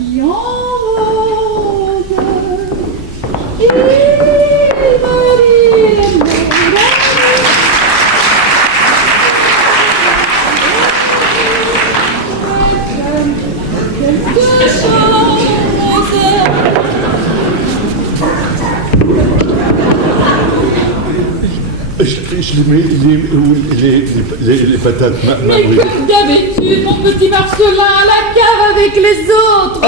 qui en vogue. Il me dit quelque chose. Je lui mets les patates. Mais comme d'habitude, mon petit Marcelin à la cave avec les autres.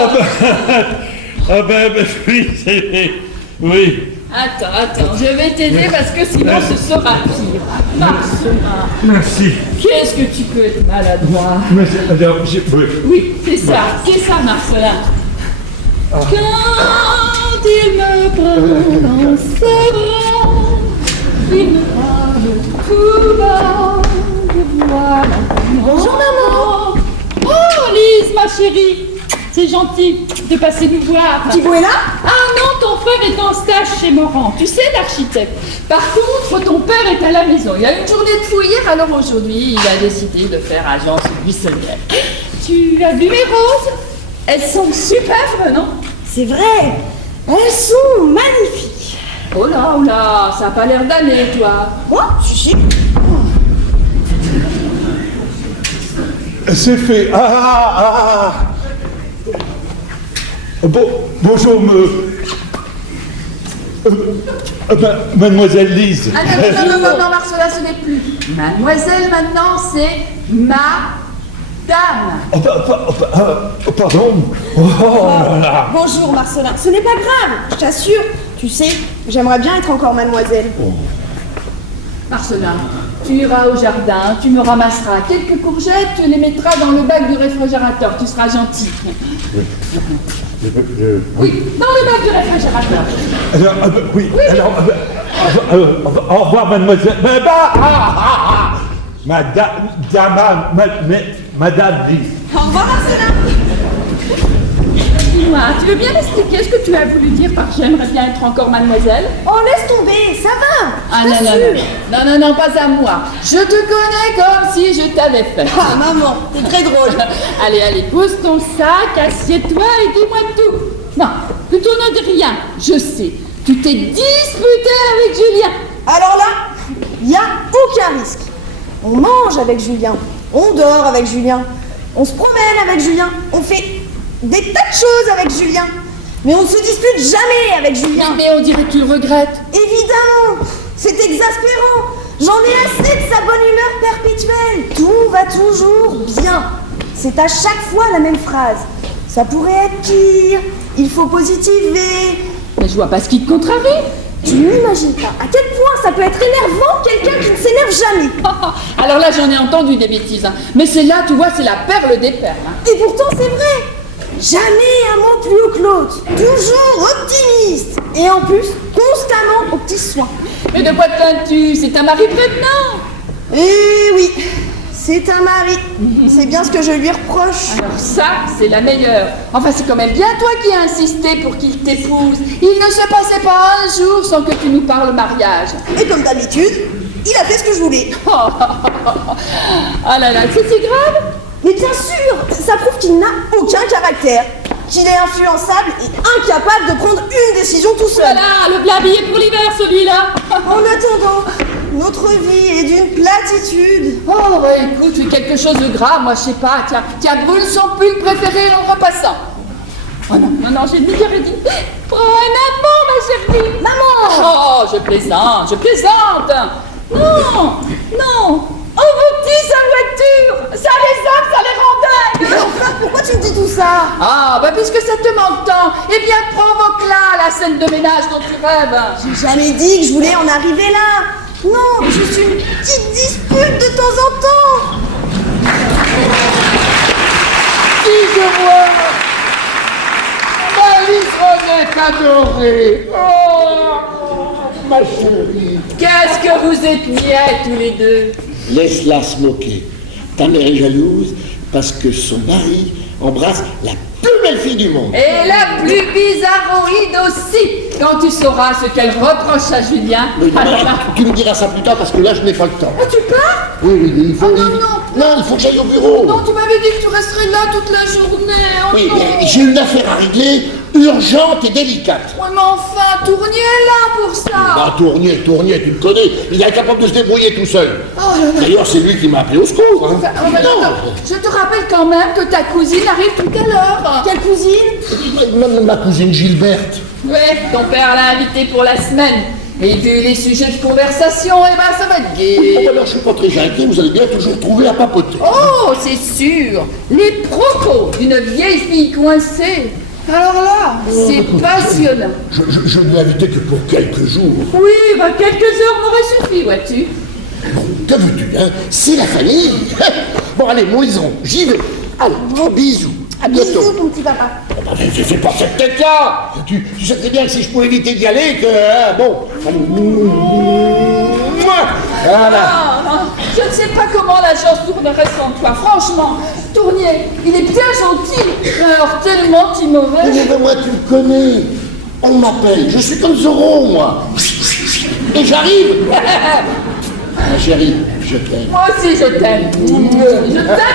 Oui, c'est vrai. Oui. Attends, je vais t'aider parce que sinon ce sera pire. Marcelin, Merci. qu'est-ce que tu peux être maladroit? Alors, Oui, c'est ça, Marcelin. Quand il me prend dans ses bras, il me parle tout bas, je vois la Bonjour, maman. Oh, Lise, ma chérie, c'est gentil de passer nous voir. Thibaut est là? Ah non, ton frère est en stage chez Morand, tu sais, l'architecte. Par contre, ton père est à la maison. Il y a une journée de fou hier, alors aujourd'hui, il a décidé de faire agence buissonnière. Tu as vu mes roses? Elles sont superbes, non? C'est vrai. Elles sont magnifiques. Oh là, ça a pas l'air d'aller, toi. Moi? Si. c'est fait. Bonjour, mademoiselle Lise. Ah non, Marcelin, ce n'est plus mademoiselle, maintenant, c'est madame. Pardon. Oh là là. Bonjour, Marcelin. Ce n'est pas grave, je t'assure. Tu sais, j'aimerais bien être encore mademoiselle. Marcelin, tu iras au jardin, tu me ramasseras quelques courgettes, tu les mettras dans le bac du réfrigérateur, tu seras gentil. Oui, dans le bac du réfrigérateur. Alors, oui, alors, au revoir, mademoiselle. Madame Lise. Au revoir, Marcelin. Dis-moi, tu veux bien m'expliquer ce que tu as voulu dire par j'aimerais bien être encore mademoiselle? Oh, laisse tomber, ça va. Ah je t'assure. non, pas à moi. Je te connais comme si je t'avais fait. Ah, maman, t'es très drôle. Allez, pose ton sac, assieds-toi et dis-moi tout. Non, plutôt ne dis rien, je sais. Tu t'es disputé avec Julien. Alors là, il n'y a aucun risque. On mange avec Julien, on dort avec Julien, on se promène avec Julien, on fait des tas de choses avec Julien. Mais on ne se dispute jamais avec Julien. Mais on dirait que tu le regrettes. Évidemment, c'est exaspérant. J'en ai assez de sa bonne humeur perpétuelle. Tout va toujours bien. C'est à chaque fois la même phrase. Ça pourrait être pire, il faut positiver. Mais je vois pas ce qui te contrarie. Tu n'imagines pas à quel point ça peut être énervant quelqu'un qui ne s'énerve jamais. Alors là, j'en ai entendu des bêtises. Hein. Mais c'est là, tu vois, c'est la perle des perles. Hein. Et pourtant, c'est vrai. Jamais un mot plus haut que l'autre. Toujours optimiste. Et en plus, constamment aux petits soins. Mais de quoi te plains-tu? C'est un mari prévenant. Eh oui, c'est un mari. C'est bien ce que je lui reproche. Alors ça, c'est la meilleure. Enfin, c'est quand même bien toi qui as insisté pour qu'il t'épouse. Il ne se passait pas un jour sans que tu nous parles mariage. Et comme d'habitude, il a fait ce que je voulais. Ah là là, c'est si grave? Mais bien sûr, ça prouve qu'il n'a aucun caractère. Qu'il est influençable et incapable de prendre une décision tout seul. Voilà, le plat habillé pour l'hiver, celui-là. En attendant, notre vie est d'une platitude. Oh, bah écoute, fais quelque chose de grave, moi je sais pas. Tiens, brûle son pull préféré en repassant. Oh non, j'ai dit. Prends un amant, ma chérie. Maman! Oh, je plaisante. Non. On vous dit sa voiture. Ça les hommes, ça les rend dingues. Mais enfin, pourquoi tu me dis tout ça? Ah, bah puisque ça te manque tant, eh bien provoque-la, la scène de ménage dont tu rêves. J'ai jamais dit que je voulais en arriver là. Non, juste une petite dispute de temps en temps. Dis-moi, ma Lise adorée. Oh, ma chérie. Qu'est-ce que vous êtes niais tous les deux? Laisse-la se moquer. Ta mère est jalouse parce que son mari embrasse la plus belle fille du monde. Et la plus bizarroïde aussi, quand tu sauras ce qu'elle reproche à Julien. Oui, Ah mais là là. tu me diras ça plus tard parce que là je n'ai pas le temps. Ah, tu pars? Oui, il faut. Oh, non, Non, il faut que j'aille au bureau. Non, tu m'avais dit que tu resterais là toute la journée. Oh, Oui, non. mais j'ai une affaire à régler, urgente et délicate. Ouais, mais enfin, Tournier est là pour ça. Ah, Tournier, tu le connais, il est incapable de se débrouiller tout seul. Oh là là. D'ailleurs, c'est lui qui m'a appelé au secours. Hein. Enfin, oh, mais Non. attends, je te rappelle quand même que ta cousine arrive tout à l'heure. Quelle cousine? Ma cousine Gilberte. Ouais, ton père l'a invitée pour la semaine. Et vu les sujets de conversation, eh ben ça va être Oh, gai. alors, je suis pas très inquiet, vous allez bien toujours trouver à papoter. Oh, c'est sûr. Les propos d'une vieille fille coincée. Alors là, c'est passionnant. Je ne l'ai invité que pour quelques jours. Oui, bah quelques heures m'auraient suffi, vois-tu. Bon, que veux-tu, hein? C'est la famille. Bon, allez, mon liseron, j'y vais. Allez, gros bisous. À bientôt. Bisous, ton petit papa. Oh, bah, fais pas cette tête-là. Tu sais très bien que si je pouvais éviter d'y aller, que... hein, bon. Voilà. Ah, je ne sais pas comment l'agence tournerait sans toi. Franchement, Tournier, il est bien gentil, mais alors tellement timoré. Mais moi, tu le connais. On m'appelle. Je suis comme Zorro, moi. Et j'arrive. Ma chérie, je t'aime. Moi aussi, je t'aime. Je t'aime.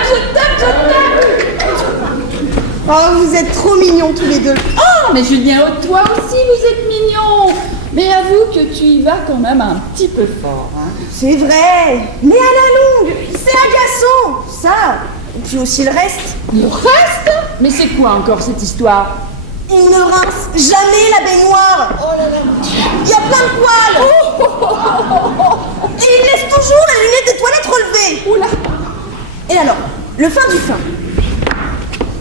Oh, vous êtes trop mignons tous les deux. Oh, mais Julien, toi aussi, vous êtes mignon. Mais avoue que tu y vas quand même un petit peu fort. Hein. C'est vrai, mais à la longue, c'est agaçant, ça. Et puis aussi le reste. Le reste? Mais c'est quoi encore cette histoire? Il ne rince jamais la baignoire. Oh là là. Il y a plein de poils. Et il laisse toujours la lunette de toilette relevée. Oula. Et alors, le fin du fin.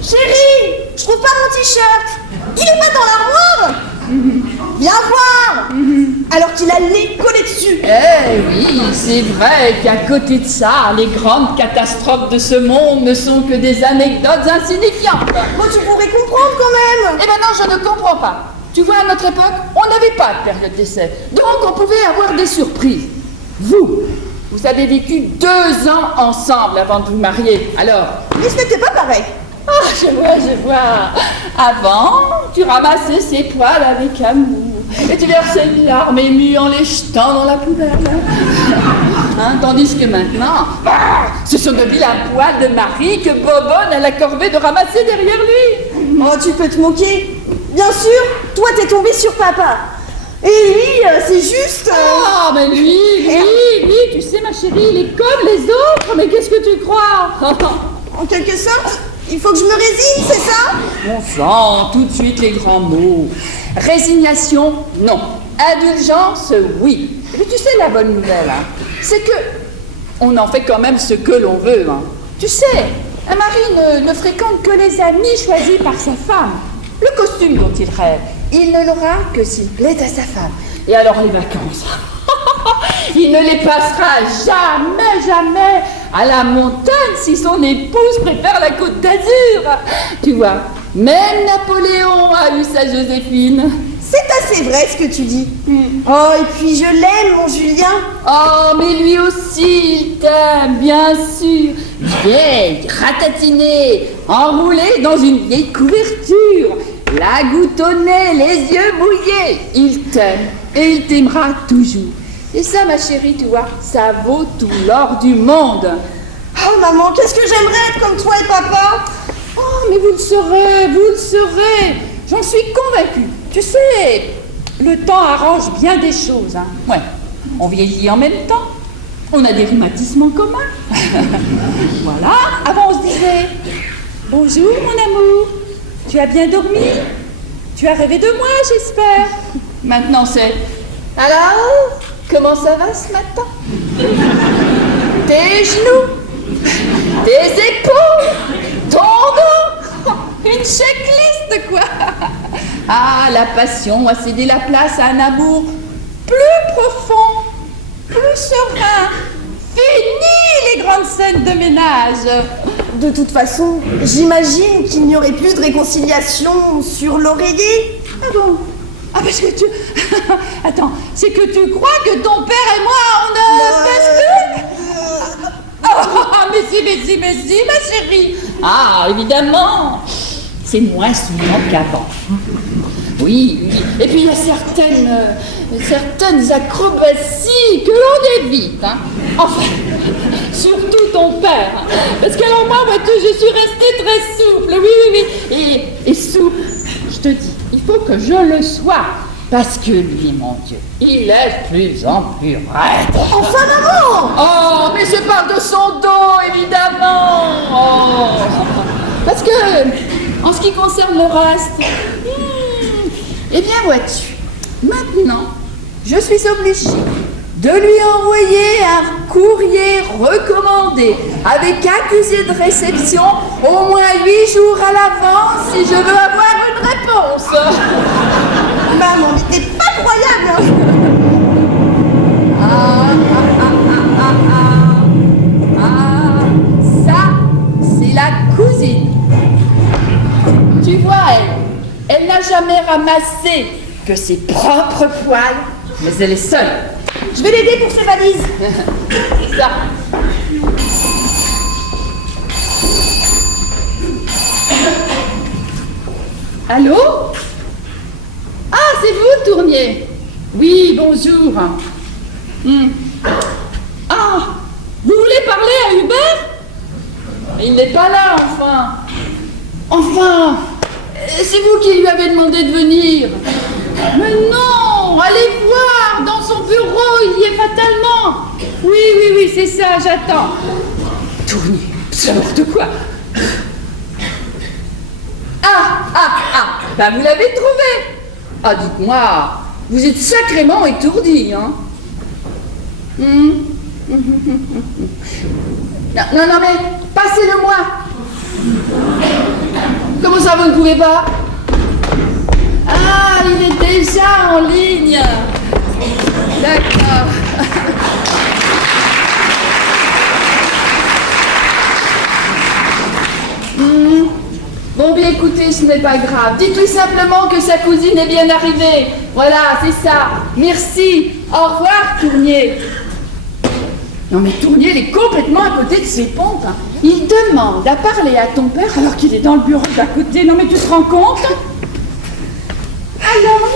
Chérie, je trouve pas mon t-shirt. Il est pas dans l'armoire. Viens voir. Alors qu'il a le nez collé dessus. Eh oui, c'est vrai qu'à côté de ça, les grandes catastrophes de ce monde ne sont que des anecdotes insignifiantes. Bon, tu pourrais comprendre quand même. Eh ben non, je ne comprends pas. Tu vois, à notre époque, on n'avait pas de période d'essai. Donc on pouvait avoir des surprises. Vous avez vécu 2 ans ensemble avant de vous marier. Alors, Mais ce n'était pas pareil. ah, je vois. Avant, tu ramassais ses poils avec amour. Et tu versais une larme émue en les jetant dans la poubelle. Hein, tandis que maintenant, ce sont de vilains poils de mari que Bobonne a la corvée de ramasser derrière lui. Oh, tu peux te moquer. Bien sûr, toi t'es tombé sur papa. Et lui, c'est juste... Ah, mais lui, tu sais ma chérie, il est comme les autres, mais qu'est-ce que tu crois? En quelque sorte, il faut que je me résigne, c'est ça? Enfin, tout de suite les grands mots. Résignation, non. Indulgence, oui. Mais tu sais la bonne nouvelle, hein, c'est que on en fait quand même ce que l'on veut. Hein. Tu sais, un mari ne fréquente que les amis choisis par sa femme. Le costume dont il rêve, il ne l'aura que s'il plaît à sa femme. Et alors les vacances il ne les passera jamais à la montagne si son épouse préfère la Côte d'Azur. Tu vois, même Napoléon a eu sa Joséphine. C'est assez vrai ce que tu dis. Oh, et puis je l'aime, mon Julien. Oh, mais lui aussi, il t'aime, bien sûr. Vieille, ratatinée, enroulée dans une vieille couverture, la goutte au nez, les yeux mouillés. Il t'aime et il t'aimera toujours. Et ça, ma chérie, tu vois, ça vaut tout l'or du monde. Oh, maman, qu'est-ce que j'aimerais être comme toi et papa. Oh, mais vous le saurez. J'en suis convaincue. Tu sais, le temps arrange bien des choses. Hein. Ouais, on vieillit en même temps. On a des rhumatismes en commun. Voilà, avant on se disait « Bonjour mon amour, tu as bien dormi? Tu as rêvé de moi, j'espère. » Maintenant c'est « Alors, comment ça va ce matin? Tes genoux, tes épaules, ton dos, une checklist quoi. Ah, la passion a cédé la place à un amour plus profond, plus serein. Fini les grandes scènes de ménage. De toute façon, j'imagine qu'il n'y aurait plus de réconciliation sur l'oreiller. Ah bon? Ah parce que tu... Attends, c'est que tu crois que ton père et moi, on ne passe plus? mais si, ma chérie. Ah, évidemment. C'est moins souvent qu'avant. Oui. Et puis il y a certaines acrobaties que l'on évite. Hein. Enfin, surtout ton père. Hein. Parce que alors moi, vois-tu, je suis restée très souple. Oui. Et souple, je te dis, il faut que je le sois. Parce que lui, mon Dieu, il est de plus en plus raide. Enfin, maman! Oh, mais je parle de son dos, évidemment. Oh. Parce que, en ce qui concerne le reste, eh bien, vois-tu, maintenant, je suis obligée de lui envoyer un courrier recommandé avec accusé de réception au moins 8 jours à l'avance si je veux avoir une réponse. Maman, mais t'es pas croyable, hein. Ça, c'est la cousine. Tu vois, elle n'a jamais ramassé que ses propres poils, mais elle est seule. Je vais l'aider pour ses valises. C'est ça. Allô? Ah, c'est vous, Tournier? Oui, bonjour. Ah, vous voulez parler à Hubert? Il n'est pas là, enfin. Enfin, c'est vous qui lui avez demandé de venir. Mais non, allez voir, dans son bureau, il y est fatalement. Oui, c'est ça, j'attends. Tournier, c'est n'importe quoi. Ben vous l'avez trouvé. Ah, dites-moi, vous êtes sacrément étourdi, hein. Non, mais passez-le-moi. Comment ça, vous ne pouvez pas? Ah, il est déjà en ligne. D'accord. Bon, bien écoutez, ce n'est pas grave. Dites-lui simplement que sa cousine est bien arrivée. Voilà, c'est ça. Merci. Au revoir, Tournier. Non, mais Tournier, il est complètement à côté de ses pompes. Hein. Il demande à parler à ton père alors qu'il est dans le bureau d'à côté. Non, mais tu te rends compte? Alors,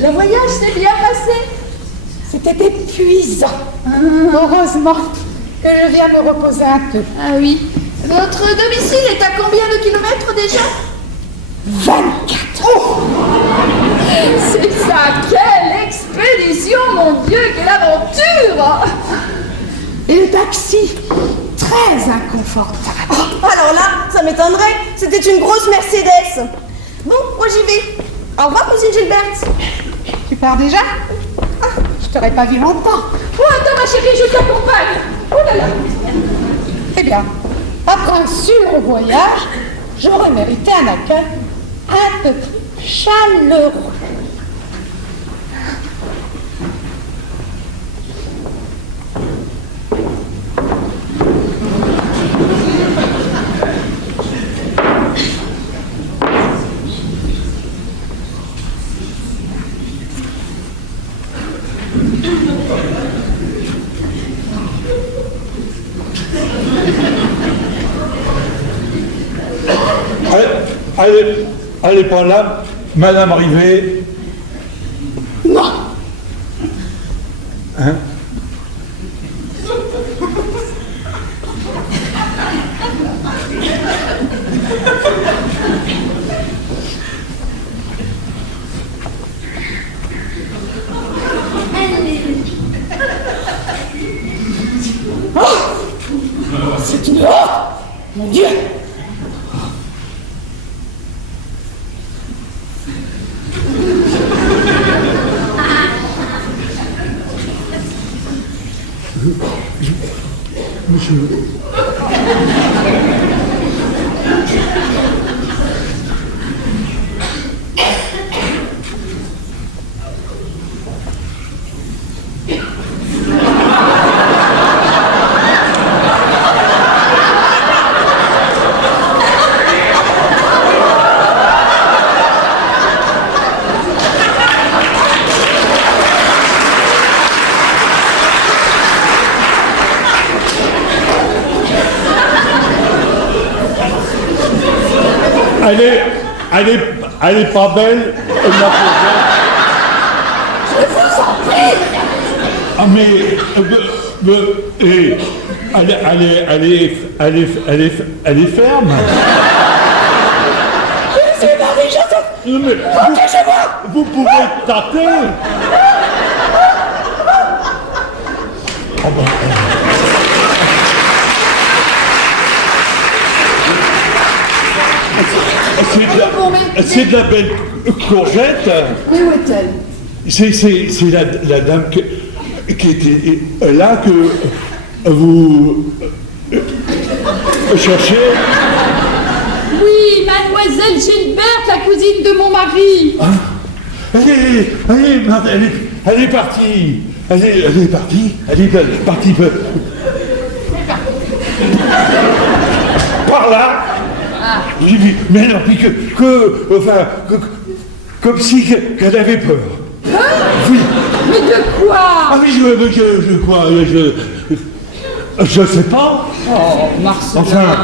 le voyage s'est bien passé? C'était épuisant. Heureusement que je viens me reposer un peu. Ah oui. Votre domicile est à combien de kilomètres déjà? 24. Oh, c'est ça, quelle expédition, mon Dieu, quelle aventure! Et le taxi, très inconfortable. Oh, alors là, ça m'étonnerait. C'était une grosse Mercedes. Bon, moi j'y vais. Au revoir, cousine Gilberte. Tu pars déjà? Je t'aurais pas vu longtemps. Oh, attends, ma chérie, je t'accompagne. Oh là là. Eh bien, après un sûr voyage, j'aurais mérité un accueil un peu plus chaleureux. Elle est pas là, Madame Rivet. Non. Hein? C'est une honte, mon Dieu. Elle est pas belle, ma courgette. Je vous en prie. Ah mais, elle est ferme. Monsieur Marie-Joseph, Non, mais protégez-moi. vous pouvez tâter. Oh, ben, c'est de la belle courgette. Mais où est-elle? C'est la dame qui était là que vous cherchez. Oui, mademoiselle Gilberte, la cousine de mon mari. Elle est partie. Elle est partie. Par là. J'ai vu, mais non, puis comme si qu'elle avait peur. Oui. Mais de quoi? Ah oui, je sais pas. Oh, Marcelin. Enfin.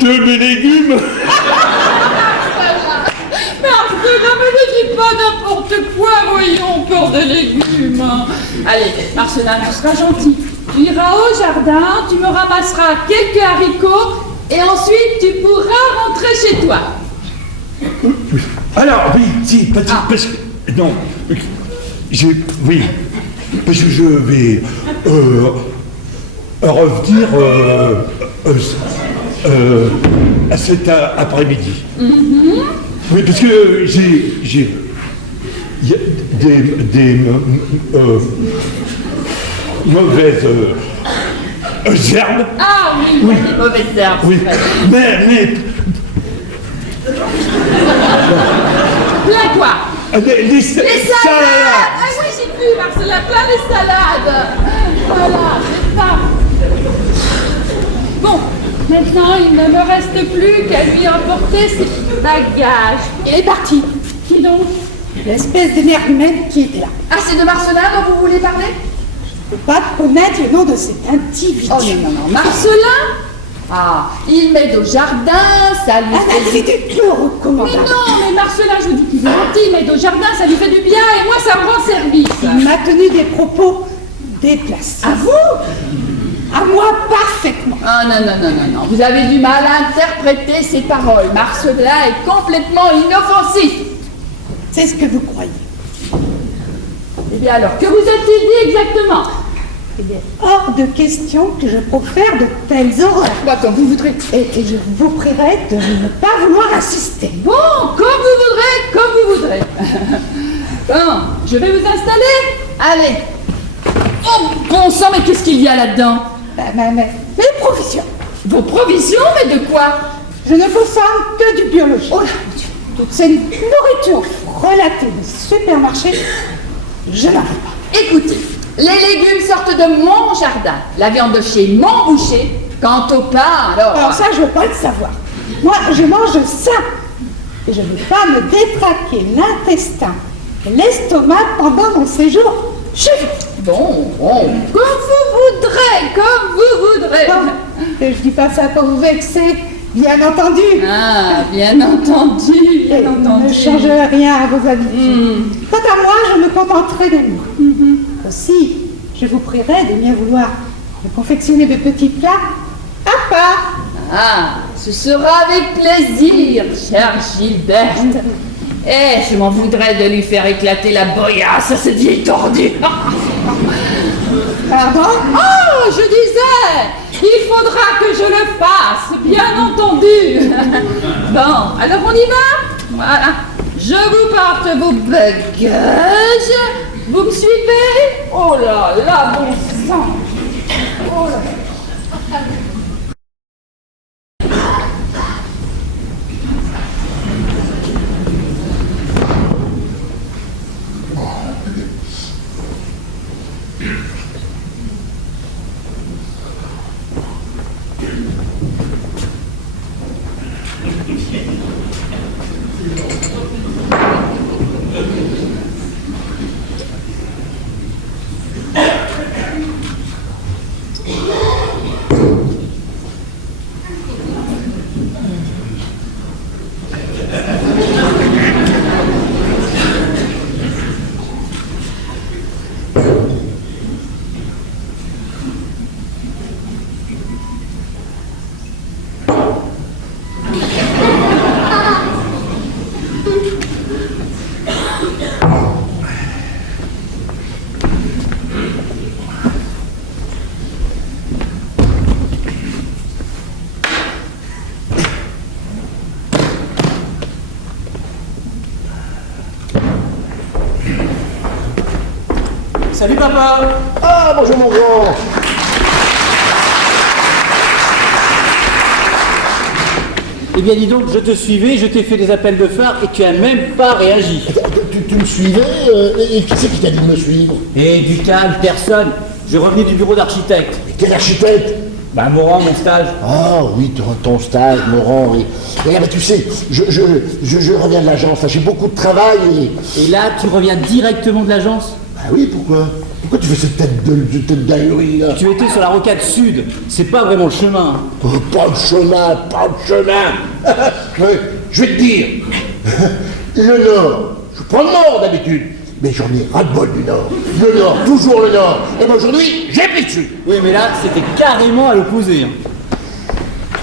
De mes légumes. Marcelin, mais ne dis pas n'importe quoi, voyons, peur de légumes. Allez, Marcelin, tu seras gentil. Tu iras au jardin, tu me ramasseras quelques haricots et ensuite tu pourras rentrer chez toi. Alors, oui, si, parce que... Non, oui, parce que je vais revenir à cet après-midi. Oui, parce que il y a des mauvaises herbes. Ah oui, il y a des mauvaises herbes. Oui, mais Plein quoi? les salades. Ah oui, j'ai vu, Marcelin, plein les salades. Voilà, c'est ça. Bon, maintenant, il ne me reste plus qu'à lui emporter ses bagages. Il est parti. Qui donc? L'espèce d'énergumène qui était là. Ah, c'est de Marcelin dont vous voulez parler? Je ne peux pas connaître le nom de cet individu. Oh non, Marcelin? Ah, il m'aide au jardin, ça lui Un fait individu peu recommandable. Mais non, mais Marcelin, je vous dis qu'il est gentil, il m'aide au jardin, ça lui fait du bien, et moi, ça me rend service. Il m'a tenu des propos déplacés. À vous? À moi, parfaitement. Ah non, vous avez du mal à interpréter ces paroles. Marcelin est complètement inoffensif. C'est ce que vous croyez. Eh bien alors, que vous a-t-il dit exactement? Il est hors de question que je profère de telles horreurs. Bah, comme vous voudrez. Et que je vous prierai de ne pas vouloir assister. Bon, comme vous voudrez. Bon, je vais vous installer. Allez. Oh, bon sang, mais qu'est-ce qu'il y a là-dedans? Mes provisions. Vos provisions, mais de quoi? Je ne consomme que du biologique. Oh là, Toute cette nourriture relatée des supermarchés, je n'en veux pas. écoutez, les légumes sortent de mon jardin, la viande de chez mon boucher. Quant au pain, Alors ça, je veux pas le savoir. Moi, je mange sain. Et je ne veux pas me détraquer l'intestin et l'estomac pendant mon séjour chez vous. Bon, comme vous voudrez. Bon, et je dis pas ça pour vous vexer, bien entendu. Ah, bien entendu, Et ne change rien à vos habitudes. Quant à moi, je me contenterai de moi. Aussi, je vous prierai de bien vouloir me confectionner de petits plats à part. Ah, ce sera avec plaisir, chère Gilberte. Eh, je m'en voudrais de lui faire éclater la boyasse à cette vieille tordue. Pardon? Oh, je disais, il faudra que je le fasse, bien entendu. Bon, alors on y va? Voilà, je vous porte vos bagages. Vous me suivez? Oh là là, bon sang. Oh là là. Salut papa. Ah, bonjour mon grand. Eh bien dis donc, je te suivais, je t'ai fait des appels de phare et tu as même pas réagi. Tu me suivais et qui c'est qui t'a dit de me suivre? Et du calme, personne. Je revenais du bureau d'architecte. Mais quel architecte? Bah Morand, mon stage. Ah oui, ton stage, Morand. Et tu sais, je reviens de l'agence, là, j'ai beaucoup de travail Et là, tu reviens directement de l'agence? Bah oui, pourquoi? Pourquoi tu fais cette tête d'ahuri, là? Tu étais sur la rocade sud, c'est pas vraiment le chemin. Oh, pas de chemin, pas de chemin. Ouais, je vais te dire, le Nord, je prends le Nord d'habitude, mais j'en ai ras-le-bol du Nord. Le Nord, toujours le Nord. Et ben aujourd'hui, j'ai pris le Sud. Oui, mais là, c'était carrément à l'opposé. Hein.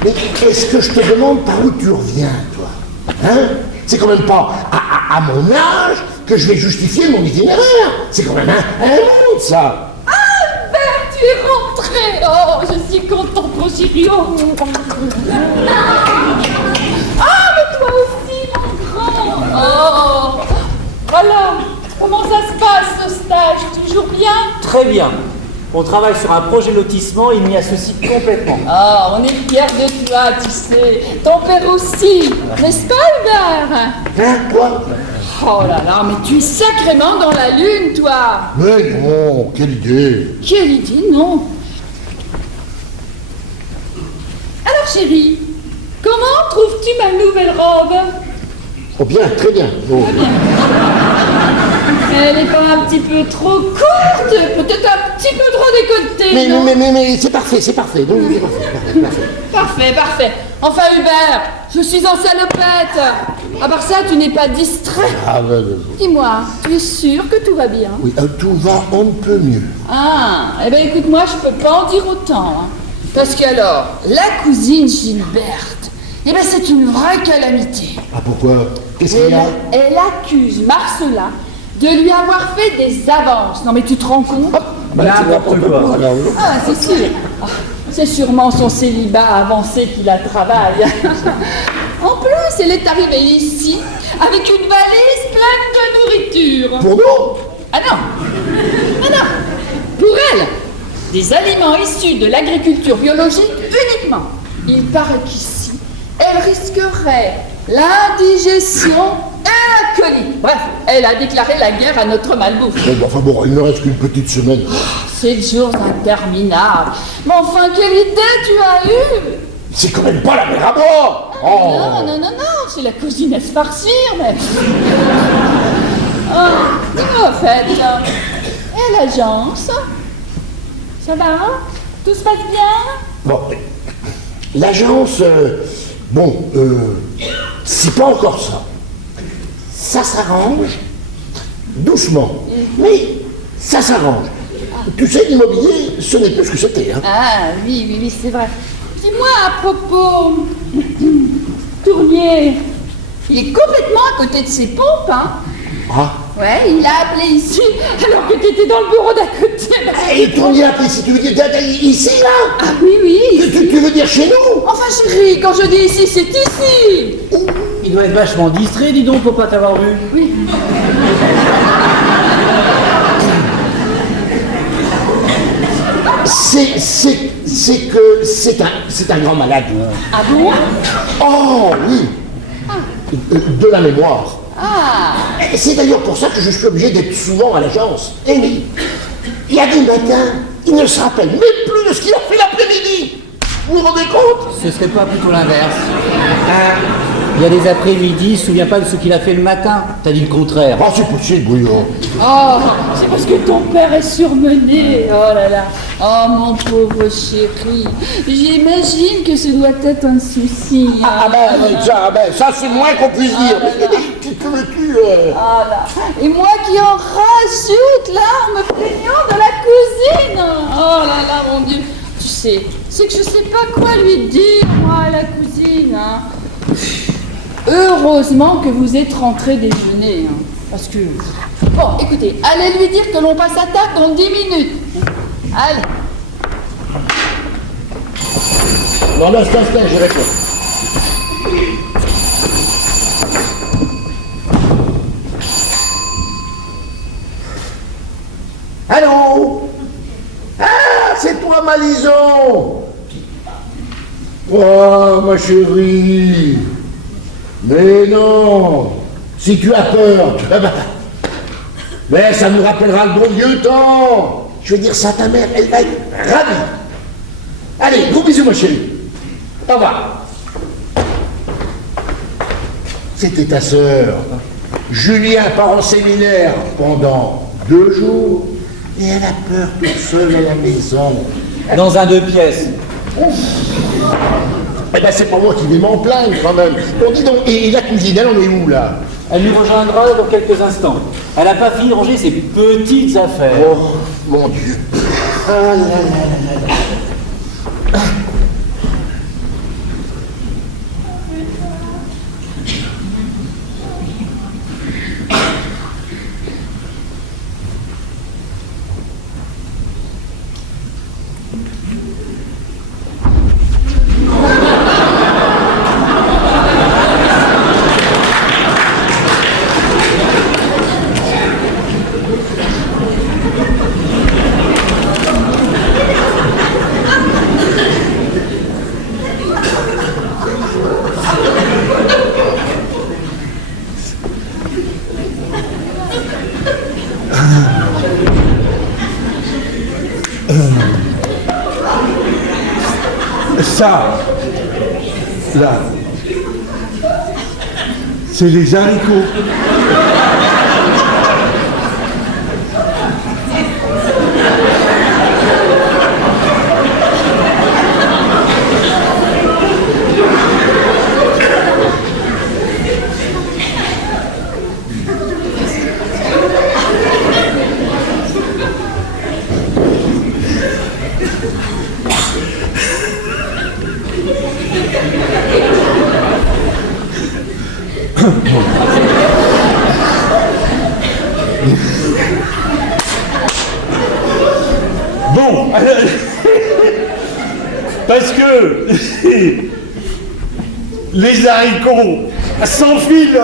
Mais est-ce que je te demande par où tu reviens, toi? Hein? C'est quand même pas à mon âge que je vais justifier mon itinéraire. C'est quand même un monde, ça. Albert, tu es rentré. Oh, je suis content, mon chéri. Oh. Ah, mais toi aussi, mon grand. Oh, voilà. Comment ça se passe, ce stage? Toujours bien? Très bien. On travaille sur un projet lotissement, il m'y associe complètement. Ah, on est fiers de toi, tu sais. Ton père aussi, n'est-ce pas, Albert? Hein, quoi? Oh là là, mais tu es sacrément dans la lune, toi. Mais non, quelle idée. Quelle idée, non? Alors, chérie, comment trouves-tu ma nouvelle robe? Oh bien, très bien. Bon. Elle n'est pas un petit peu trop courte? Peut-être un petit peu trop décolletée, non? Mais c'est parfait, c'est parfait. Non, c'est parfait, parfait. Parfait, parfait. Enfin, Hubert, je suis en salopette. À part ça, tu n'es pas distrait. Ah, Dis-moi, tu es sûr que tout va bien? oui, tout va on ne peut mieux. Ah, eh ben écoute-moi, je peux pas en dire autant. Hein. Parce que alors, la cousine Gilberte, eh ben c'est une vraie calamité. Ah, pourquoi? Qu'est-ce qu'il y a? Elle accuse Marcelin de lui avoir fait des avances. Non mais tu te rends compte? N'importe quoi. Ah, c'est sûr. Ah, c'est sûrement son célibat avancé qui la travaille. En plus, elle est arrivée ici avec une valise pleine de nourriture. Pour nous? Ah non! Ah non! Pour elle, des aliments issus de l'agriculture biologique uniquement. Il paraît qu'ici, elle risquerait l'indigestion et la colite. Bref, elle a déclaré la guerre à notre malbouffe. Enfin bon, il ne reste qu'une petite semaine. 7 jours interminables. Mais enfin, quelle idée tu as eue? C'est quand même pas la mer à boire. Oh. Non, c'est la cousine à se farcir, mais... Oh, dis-moi, en fait, et l'agence? Ça va? Tout se passe bien? Bon, l'agence, c'est pas encore ça. Ça s'arrange doucement, mais ça s'arrange. Tu sais, l'immobilier, ce n'est plus ce que c'était. Hein. Ah, oui, c'est vrai. Dis-moi à propos... Tournier, il est complètement à côté de ses pompes, hein? Ah. Ouais, il a appelé ici, alors que t'étais dans le bureau d'à côté. Et Tournier a appelé, si tu veux dire, ici, là? Ah oui. Tu veux dire chez nous? Enfin, chérie, quand je dis ici, c'est ici. Il doit être vachement distrait, dis donc, pour pas t'avoir vu. Oui. C'est un grand malade. Ah bon? Oh oui. De la mémoire. Ah. C'est d'ailleurs pour ça que je suis obligé d'être souvent à l'agence. Et oui, il y a des matins, il ne se rappelle même plus de ce qu'il a fait l'après-midi. Vous vous rendez compte? Ce serait pas plutôt l'inverse. Il y a des après-midi, il se souvient pas de ce qu'il a fait le matin. T'as dit le contraire. Ah, c'est possible, oui. Oh, c'est parce que ton père est surmené. Oh là là. Oh, mon pauvre chéri. J'imagine que ce doit être un souci. Ah ça c'est moins qu'on puisse dire. Que veux-tu Ah là. Et moi qui en rajoute là en me plaignant de la cousine. Oh là là, mon Dieu. Tu sais, c'est que je sais pas quoi lui dire, moi, à la cousine. Hein. Heureusement que vous êtes rentré déjeuner. Hein, parce que... Bon, écoutez, allez lui dire que l'on passe à table dans 10 minutes. Allez. Non, l'instant, je réponds. Allô? normalisons. Oh, ma chérie. Mais non. Si tu as peur, mais ça nous rappellera le bon vieux temps. Je veux dire ça à ta mère, elle va être ravie. Allez, gros bisous, ma chérie. Au revoir. C'était ta sœur. Julien part en séminaire pendant 2 jours et elle a peur toute seule à la maison. Dans un 2 pièces. Eh ben c'est pas moi qui vais m'en plaindre quand même. Bon dis donc, et la cuisine, elle en est où là? Elle nous rejoindra dans quelques instants. Elle n'a pas fini de ranger ses petites affaires. Oh mon Dieu. Ah là là là là. Ça, là, c'est les haricots. Bon, alors, parce que les haricots s'enfilent.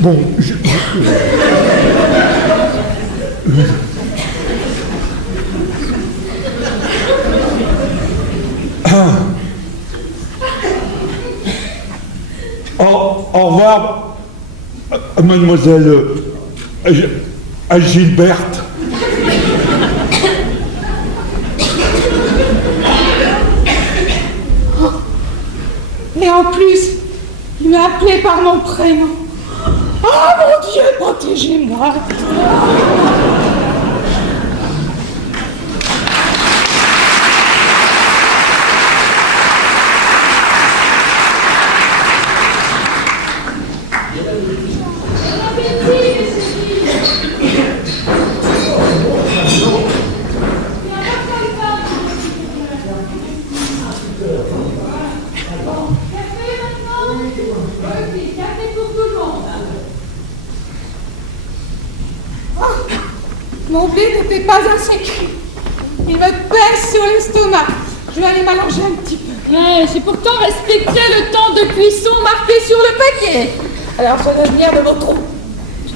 Bon, au revoir, mademoiselle Gilberte. Et en plus, il m'a appelé par mon prénom. Oh mon Dieu, protégez-moi. Mon blé n'était pas assez cuit. Il me pèse sur l'estomac. Je vais aller m'allonger un petit peu. Ouais, j'ai pourtant respecté le temps de cuisson marqué sur le paquet. Alors je dois venir de votre trou.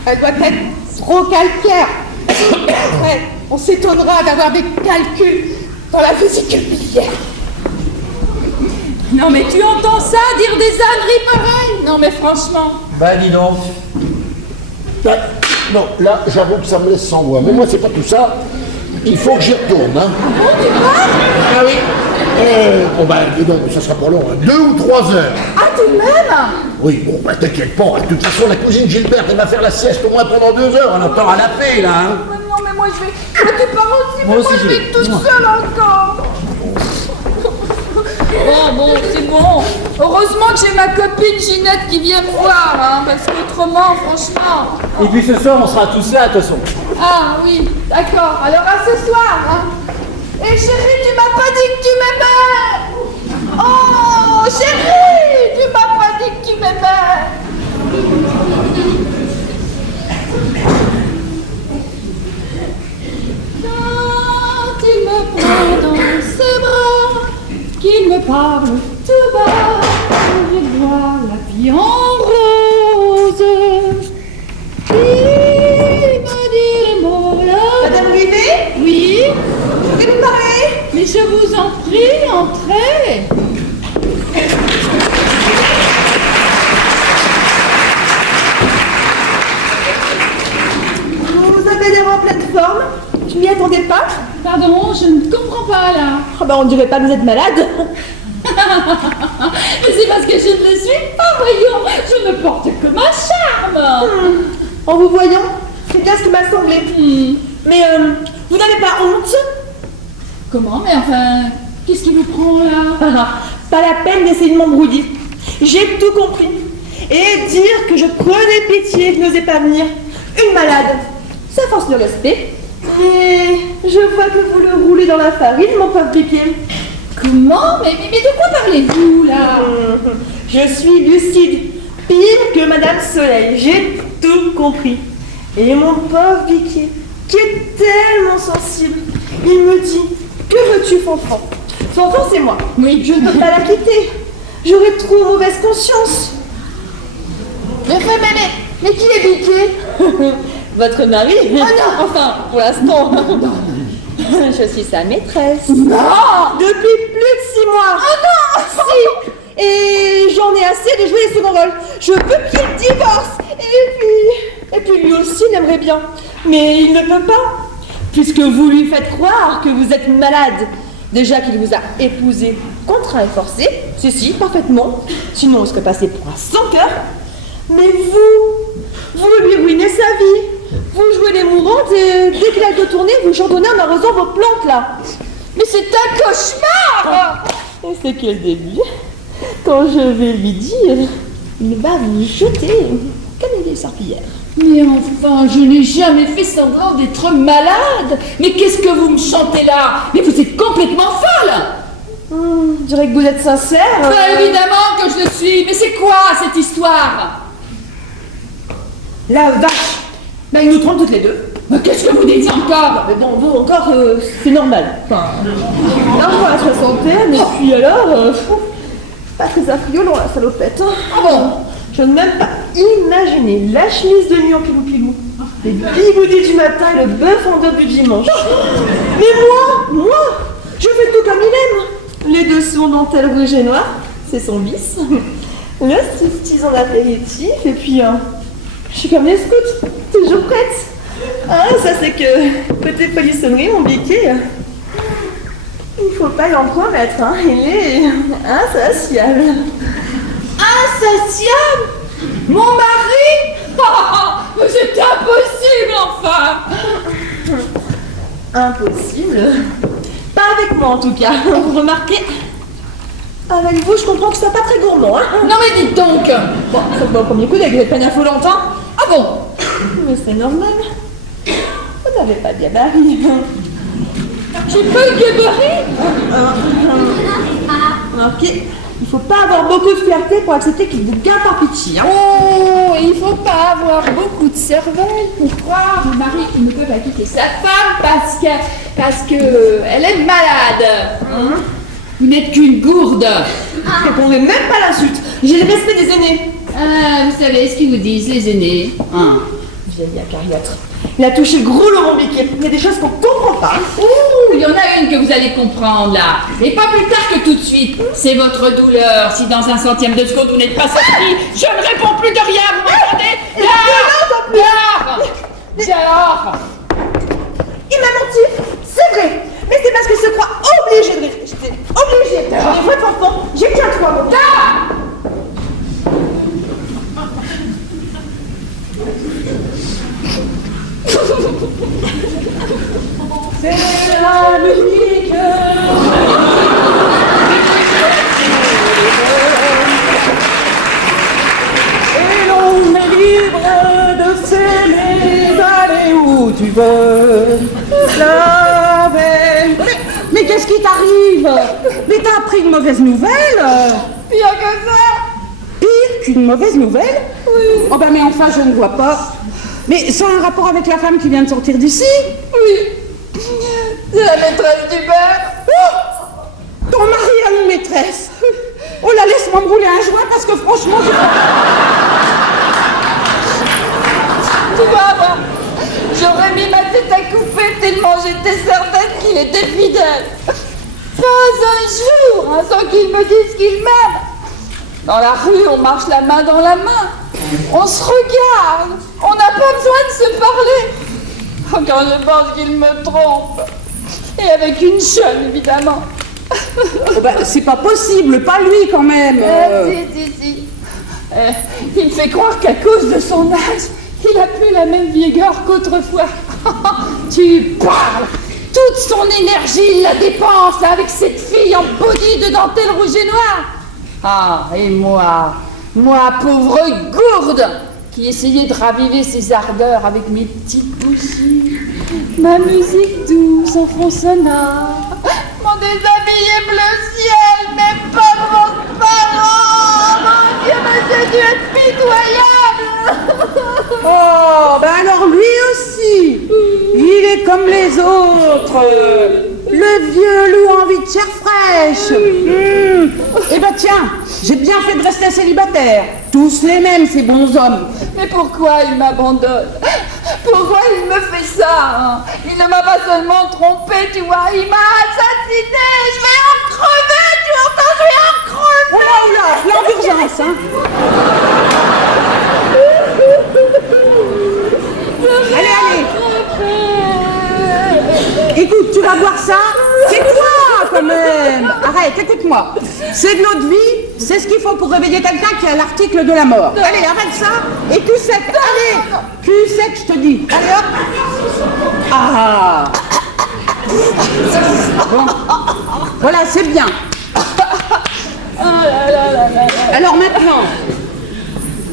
Elle doit être trop calcaire. Ouais, on s'étonnera d'avoir des calculs dans la vésicule biliaire. Non mais tu entends ça, dire des âneries pareilles? Non mais franchement. Bah dis donc. Non, là, j'avoue que ça me laisse sans voix. Mais moi, c'est pas tout ça. Il faut que j'y retourne, hein. Ah oui. Bon, bah, dis donc, ça sera pas long, hein. 2 ou 3 heures. Ah, tout de même? Oui, bon, bah, t'inquiète pas. De toute façon, la cousine Gilberte, elle va faire la sieste au moins pendant 2 heures. On attend à la paix, là, hein. Non, mais moi, je vais... Ah, tes parents aussi, Moi mais aussi, moi, je vais être toute seule encore. Bon, c'est bon. Heureusement que j'ai ma copine Ginette qui vient me voir, hein, parce qu'autrement, franchement... Et puis ce soir, on sera tous là, de toute façon. Ah oui, d'accord. Alors à ce soir, hein. Et chérie, tu m'as pas dit que tu m'aimais. Oh, chérie, tu m'as pas dit que tu m'aimais. parle tout bas, je vois la vie en rose. Qui me dit les mots là? Madame Rivet, Oui, je vais vous parler. mais je vous en prie, entrez. Vous avez l'air en pleine forme. Je m'y attendais pas. Pardon, je ne comprends pas là. Oh ben on dirait pas que vous êtes malade. Mais c'est parce que je ne le suis pas, voyons. Je me porte comme un charme. En vous voyant, c'est bien ce qui m'a semblé. Mais vous n'avez pas honte? Comment? Mais enfin, qu'est-ce qui vous prend là? Pas la peine d'essayer de m'embrouiller. J'ai tout compris. Et dire que je prenais pitié, je n'osais pas venir. Une malade, ça force le respect. Et je vois que vous le roulez dans la farine, mon pauvre Biquet. Comment? Mais de quoi parlez-vous là? Je suis lucide, pire que Madame Soleil. J'ai tout compris. Et mon pauvre Biquet, qui est tellement sensible, il me dit: que veux-tu, Fanfan? Fanfan, c'est moi. Oui, Je ne peux pas la quitter. J'aurais trop mauvaise conscience. Mais qui est Biquet? Votre mari? Oh non! Enfin, pour l'instant. Je suis sa maîtresse. Non! Depuis plus de 6 mois. Oh non! Si. Et j'en ai assez de jouer les seconds rôles. Je veux qu'il divorce. Et puis lui aussi il aimerait bien. Mais il ne peut pas. Puisque vous lui faites croire que vous êtes malade. Déjà qu'il vous a épousé contraint et forcé. Si, parfaitement. Sinon on serait passé pour un sans-cœur. Mais vous lui ruinez sa vie. Vous jouez les mourantes et dès qu'il a de tourner, vous chantonnez en arrosant vos plantes là. Mais c'est un cauchemar! Et c'est que le début. Quand je vais lui dire, il va vous jeter comme des serpillères. Mais enfin, je n'ai jamais fait semblant d'être malade. Mais qu'est-ce que vous me chantez là? Mais vous êtes complètement folle! Je dirais que vous êtes sincère. Bah, évidemment que je le suis. Mais c'est quoi cette histoire? La vache. Ben, il nous trompe toutes les deux. Mais qu'est-ce que vous dites encore? Mais bon, vous encore, c'est normal. Enfin, un mois à 60 et puis alors, pas très affriolant la salopette. Hein. Ah bon? Je ne même pas imaginer la chemise de nuit en pilou-pilou, les bigoudis du matin et le bœuf en debout du dimanche. Mais moi, je fais tout comme il aime. Les dessous en dentelle rouge et noir, c'est son vice. Le striptease en apéritif, et puis je suis comme les scouts, toujours prête. Ah, ça c'est que côté polissonnerie, mon Biquet, il faut pas l'en promettre, hein. Il est insatiable. Insatiable? Mon mari? Mais c'est impossible, enfin! Impossible. Pas avec moi en tout cas. Vous remarquez, avec vous, je comprends que ce soit pas très gourmand, hein. Non mais dites donc! Bon, ça se voit au premier coup, vous êtes pas affolante, hein. Ah bon? Mais c'est normal. Vous n'avez pas de gabarit. J'ai pas le gabarit? Remarquez, il faut pas avoir beaucoup de fierté pour accepter qu'il vous garde par pitié, hein. Oh, il faut pas avoir beaucoup de cervelle pour croire le mari qui ne peut pas quitter sa femme parce que elle est malade. Vous n'êtes qu'une gourde. Ne répondez même pas à l'insulte. J'ai le respect des aînés. Ah, vous savez ce qu'ils vous disent, les aînés. Vieille acariâtre. Il a touché le gros Laurent Biquet. Il y a des choses qu'on comprend pas. Ouh, il y en a une que vous allez comprendre là. Et pas plus tard que tout de suite. C'est votre douleur. Si dans un centième de seconde vous n'êtes pas sorti, je ne réponds plus de rien, vous m'entendez? Dehors! Il m'a menti, c'est vrai. Mais c'est parce qu'il se croit obligé de réfléchir. Obligé. Les vrais enfants, j'ai qu'un toi, mon gars. C'est la musique. Et l'on est libre de s'aimer, d'aller où tu veux. La veille. Mais qu'est-ce qui t'arrive? Mais t'as appris une mauvaise nouvelle? Pire que ça. Pire qu'une mauvaise nouvelle? Oui. Oh ben mais enfin je ne vois pas. Mais ça a un rapport avec la femme qui vient de sortir d'ici? Oui. C'est la maîtresse du beurre. Ton mari a une maîtresse. Oh là, laisse-moi me rouler un joint parce que franchement, Tu vas voir, j'aurais mis ma tête à couper tellement j'étais certaine qu'il était fidèle. Pas un jour hein, sans qu'il me dise qu'il m'aime. Dans la rue, on marche la main dans la main. On se regarde. On n'a pas besoin de se parler. Quand je pense qu'il me trompe. Et avec une jeune, évidemment. oh bah, c'est pas possible, pas lui quand même. Si. Il me fait croire qu'à cause de son âge, il n'a plus la même vigueur qu'autrefois. Tu parles. Toute son énergie, il la dépense là, avec cette fille en body de dentelle rouge et noire. Ah, et moi, pauvre gourde, qui essayait de raviver ses ardeurs avec mes petites bougies, ma musique douce en fond sonore, mon déshabillé bleu ciel, mes pauvres parents, mon Dieu, mais j'ai dû être pitoyable. Oh, ben alors lui aussi, il est comme les autres. Le vieux loup envie de chair fraîche. Eh ben tiens, j'ai bien fait de rester célibataire. Tous les mêmes, ces bons hommes. Mais pourquoi il m'abandonne? Pourquoi il me fait ça hein? Il ne m'a pas seulement trompé, tu vois, il m'a assassiné. Je vais en crever, tu entends, je vais en crever. Oula, plan d'urgence, hein. Allez. Écoute, tu vas voir ça. C'est toi, quand même. Arrête, écoute-moi. C'est de notre vie, c'est ce qu'il faut pour réveiller quelqu'un qui a l'article de la mort. Allez, arrête ça. Et cul sec, allez. Cul sec, je te dis. Allez, hop. Ah. Bon. Voilà, c'est bien. Alors maintenant,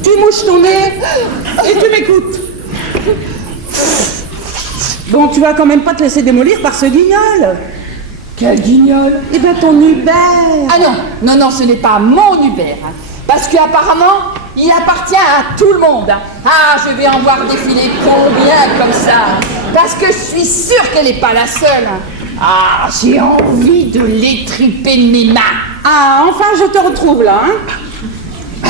tu mouches ton nez et tu m'écoutes. Bon, tu vas quand même pas te laisser démolir par ce guignol. Quel guignol? Eh ben ton Hubert. Ah non, ce n'est pas mon Hubert. Hein, parce qu'apparemment, il appartient à tout le monde. Hein. Ah, je vais en voir défiler combien comme ça. Hein, parce que je suis sûre qu'elle n'est pas la seule. Hein. Ah, j'ai envie de l'étriper de mes mains. Ah, enfin je te retrouve là, hein.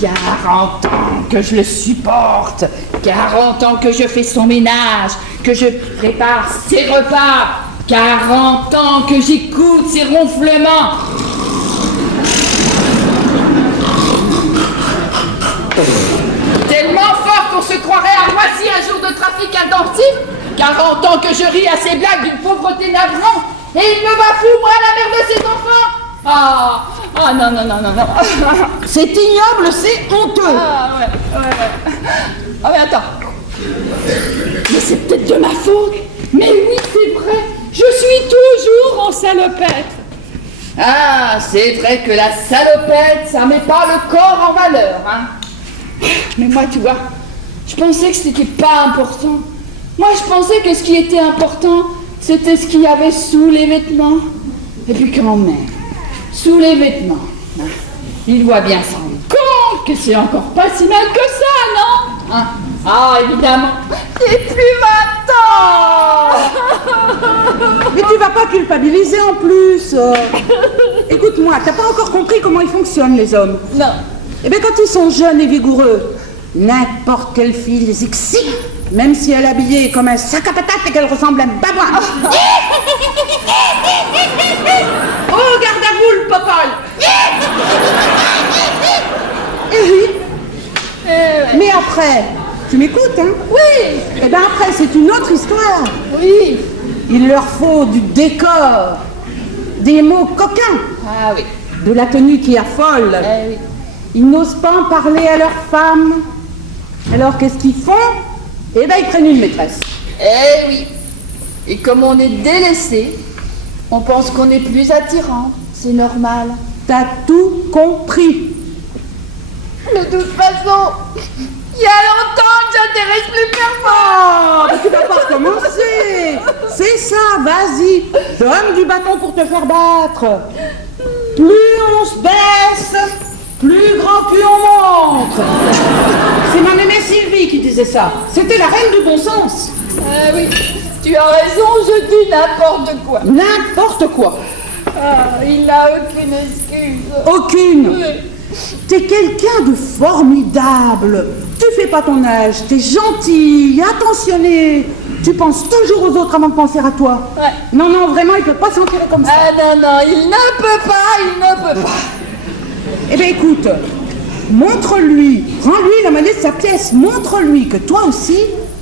40 ans que je le supporte, 40 ans que je fais son ménage, que je prépare ses repas, 40 ans que j'écoute ses ronflements. Tellement fort qu'on se croirait à Roissy un jour de trafic intensif, 40 ans que je ris à ses blagues d'une pauvreté navrante, et il me bafoue, moi, la mère de ses enfants. Ah non. C'est ignoble, c'est honteux. Ah ouais. Ah mais attends. Mais c'est peut-être de ma faute. Mais oui, c'est vrai. Je suis toujours en salopette. Ah, c'est vrai que la salopette, ça met pas le corps en valeur, hein. Mais moi, tu vois, je pensais que c'était pas important. Moi, je pensais que ce qui était important, c'était ce qu'il y avait sous les vêtements. Et puis quand même, sous les vêtements, il doit bien s'en rendre compte que c'est encore pas si mal que ça, non hein? Ah, évidemment, c'est plus 20 ans. Mais tu vas pas culpabiliser en plus. Écoute-moi, t'as pas encore compris comment ils fonctionnent les hommes. Non. Eh bien quand ils sont jeunes et vigoureux, n'importe quelle fille les excite, même si elle est habillée comme un sac à patates et qu'elle ressemble à un babouin. Oh, garde à vous le popole. Eh oui. Mais après, tu m'écoutes, hein? Oui. Eh bien après, c'est une autre histoire. Oui. Il leur faut du décor, des mots coquins, Ah oui. de la tenue qui affole. Oui. Ils n'osent pas en parler à leurs femmes. Alors qu'est-ce qu'ils font? Eh bien, ils prennent une maîtresse. Eh oui. Et comme on est délaissé, on pense qu'on est plus attirant. C'est normal. T'as tout compris. De toute façon, il y a longtemps que j'intéresse plus personne. Oh, mais tu vas pas recommencer. C'est ça, vas-y. Donne du bâton pour te faire battre. Plus on se baisse, plus grand cul on montre. C'est ma mémé Sylvie qui disait ça. C'était la reine du bon sens. Oui, tu as raison, je dis n'importe quoi. N'importe quoi. Ah, il n'a aucune excuse. Aucune. Oui. T'es quelqu'un de formidable. Tu fais pas ton âge, t'es gentil, attentionné. Tu penses toujours aux autres avant de penser à toi. Ouais. Non, non, vraiment, il peut pas s'en tirer comme ça. Ah non, non, il ne peut pas. Eh bien, écoute, montre-lui, rends-lui la monnaie de sa pièce, montre-lui que toi aussi,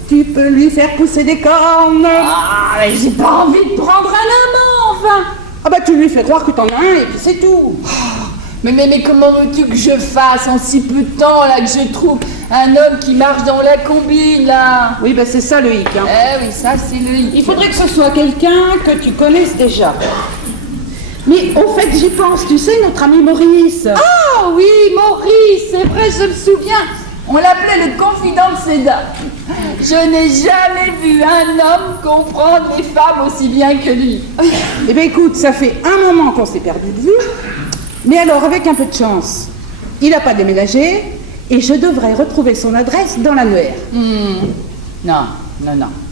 tu peux lui faire pousser des cornes. Ah, mais j'ai pas envie de prendre un amant, enfin. Ah bah, tu lui fais croire que t'en as un et puis c'est tout. Mais comment veux-tu que je fasse en si peu de temps, là, que je trouve un homme qui marche dans la combine, là? Oui, bah c'est ça le hic. Hein. Eh oui, ça, c'est le hic. Il faudrait que ce soit quelqu'un que tu connaisses déjà. Mais au fait, j'y pense, tu sais, notre ami Maurice. Ah oui, Maurice, c'est vrai, je me souviens. On l'appelait le confident de Seda. Je n'ai jamais vu un homme comprendre les femmes aussi bien que lui. Eh bien écoute, ça fait un moment qu'on s'est perdu de vue. Mais alors, avec un peu de chance, il n'a pas déménagé et je devrais retrouver son adresse dans l'annuaire. Non.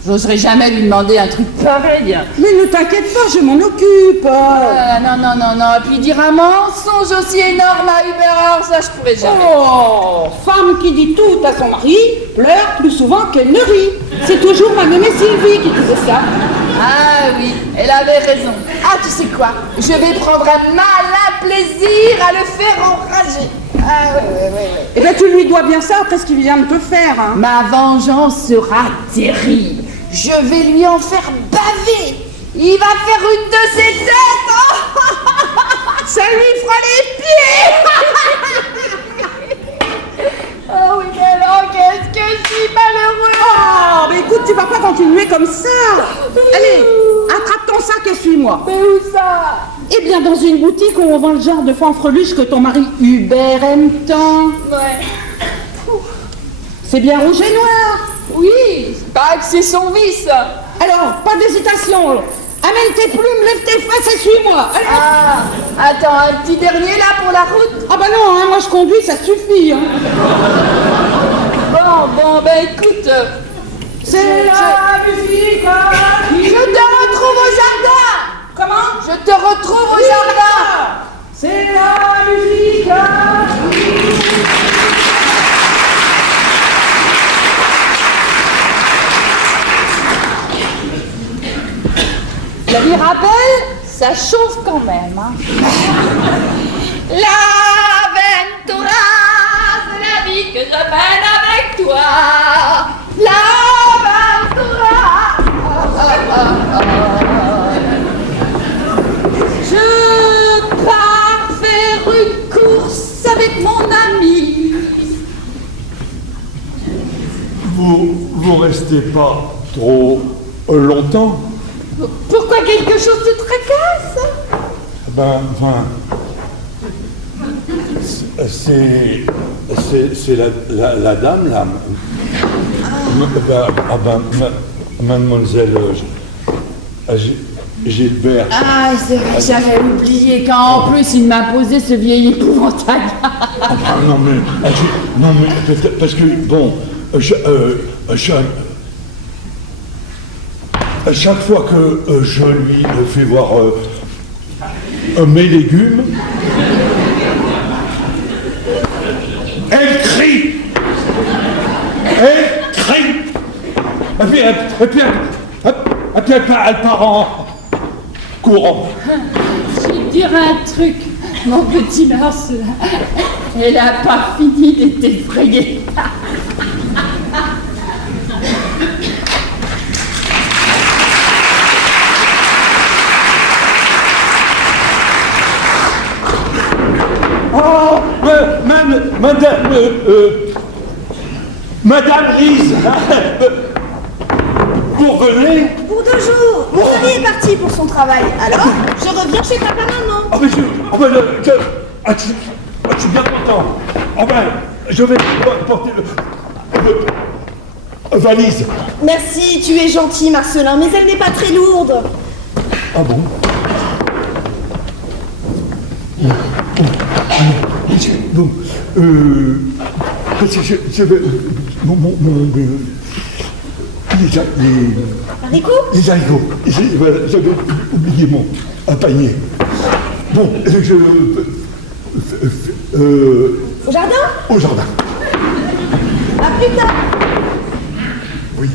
J'oserais jamais lui demander un truc pareil. Mais ne t'inquiète pas, je m'en occupe. Non. Et puis dire un mensonge aussi énorme à Hubert, ça je pourrais jamais. Oh, femme qui dit tout à son mari pleure plus souvent qu'elle ne rit. C'est toujours ma nommée Sylvie qui disait ça. Ah oui, elle avait raison. Ah, tu sais quoi? Je vais prendre un malin plaisir à le faire enrager. Ah ouais. Eh bien, tu lui dois bien ça après ce qu'il vient de te faire. Hein. Ma vengeance sera terrible. Je vais lui en faire baver. Il va faire une de ses têtes. Oh ça lui fera les pieds. Oh oui, mais alors, qu'est-ce que je suis malheureux. Oh, mais écoute, tu vas pas continuer comme ça. Allez, attrape ton sac et suis-moi. Mais où ça? Eh bien, dans une boutique où on vend le genre de fanfreluche que ton mari Hubert aime tant. Ouais. C'est bien rouge et noir. Oui, pas que c'est son vice. Alors, pas d'hésitation. Amène tes plumes, lève tes fesses et suis-moi. Allez. Ah, attends, un petit dernier là pour la route. Ah bah non, hein, moi je conduis, ça suffit. Hein. Bon, ben écoute. C'est la musique. Je te retrouve au jardin. Comment? Je te retrouve au jardin. C'est la musique. La vie rappelle, ça chauffe quand même. Hein. L'Aventura, c'est la vie que je mène avec toi. L'Aventura. Je pars faire une course avec mon ami. Vous restez pas trop longtemps? Pourquoi quelque chose te tracasse? C'est la dame là. Mademoiselle Gilbert. Ah, c'est vrai, j'avais oublié qu'en plus il m'a posé ce vieil épouvantail. Non mais parce que bon, chaque fois que je lui fais voir mes légumes, elle crie. Et puis elle part en courant. Je vais te dire un truc, mon petit Lars, elle a pas fini d'être effrayée. Oh, Madame Lise, vous revenez? Pour 2 jours, mon ami est parti pour son travail. Alors, je reviens chez papa-maman. Ah mais je suis bien content. Ah ben, je vais porter valise. Merci, tu es gentil, Marcelin, mais elle n'est pas très lourde. Ah bon? Bon, parce que je vais... Haricots ? Les haricots. J'avais oublié mon panier. Bon, Au jardin? au jardin. À plus tard. Oui.